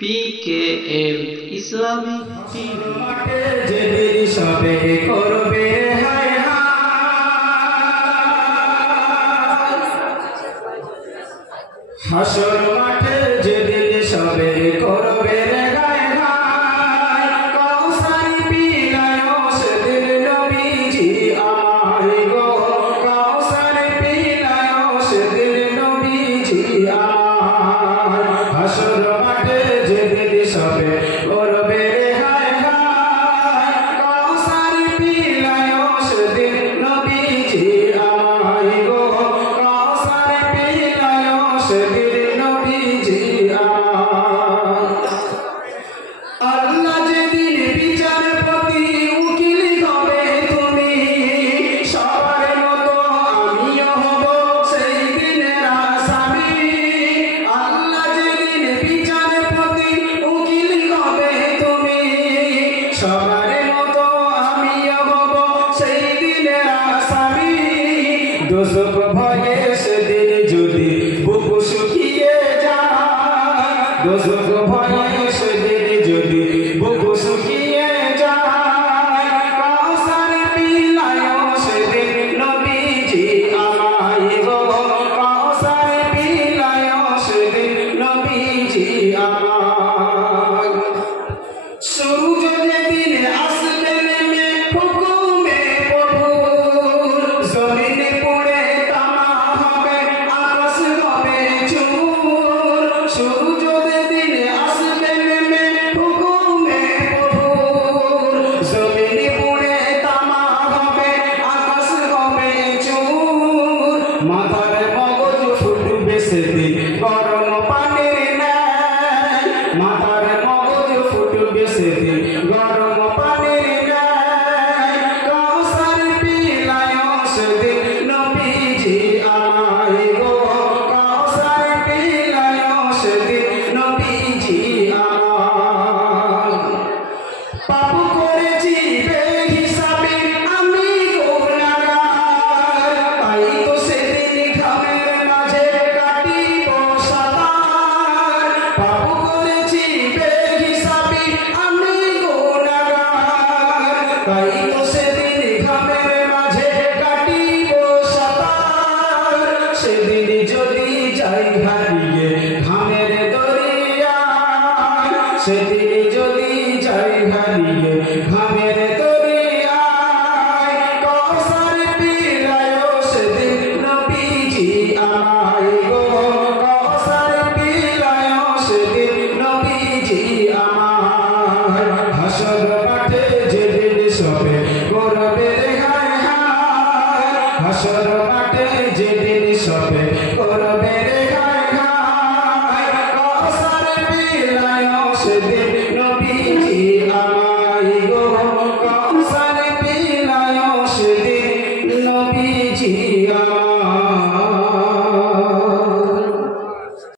PKM Islamic TV. যেদিন সবে করবে হায় হাসর মাঠে যেদিন সবে করবে হায় হায় কাউসারি পিলায় সেদিন নবীজি আমায় গো কাউসারি পিলায় সেদিন নবীজি আমায় হাসর মাঠে যেদিন সবে করবে হায় হায় কাউসারি পিলায় সেদিন নবীজি আমায় গো কাউসারি পিলায় সেদিন নবীজি আমায় আল্লাহ যেদিন বিচারপতি উকিল হবে তুমি সবার মতো আমিও হব সেই দিনের আসামি আল্লাহ যেদিন বিচারপতি উকিল হবে তুমি সবার মতো আমিও হব সেই দিনের আসামি দোষক ভয়ে সেদিন যদি বুক শুকিয়ে যায় দোষক ভয়ে সেদিন যদি বুক শুকিয়ে যায় কাউসার পিলায় সেদিন নবীজি আমায় গো কাউসার পিলায় সেদিন নবীজি আমায় সূর্য যেদিন আসবে নেমে হুকুমে প্রভুর জমিনে পড়ে তামা হবে আকাশ হবে চুর সূর্য যেদিন আসবে নেমে হুকুমে প্রভুর জমিনে পড়ে তামা হবে আকাশ হবে চুর মাথার মগজ ফুটবে সেদিন গরম পানির ন্যায় মাথার মগজ ফুটবে সেদিন গরম পানির ন্যায় কাউসার পিলায় সেদিন নবীজি আমায় গো কাউসার পিলায় সেদিন নবীজি আমায় পাপ করেছি বেহিসাবি আমি গুনাহগার তাই তো সেদিন ঘামের মাঝে কাটিব সাতার পাপ করেছি বেহিসাবি আমি গুনাহগার তাই তো সেদিন ঘামের মাঝে কাটিব সাতার সেদিন যদি যাই হারিয়ে ঘামের দরিয়ায় সেদিন যদি যাই হারিয়ে ঘামের দরিয়ায় কাউসার পিলায় সেদিন নবীজি আমায় গো কাউসার পিলায় সেদিন নবীজি আমায় হাসর মাঠে যেদিন সবে করবে হায় হায় হাসর মাঠে যেদিন সবে করবে হায় হায় কাউসার পিলায় সেদিন নবীজি আমায় গো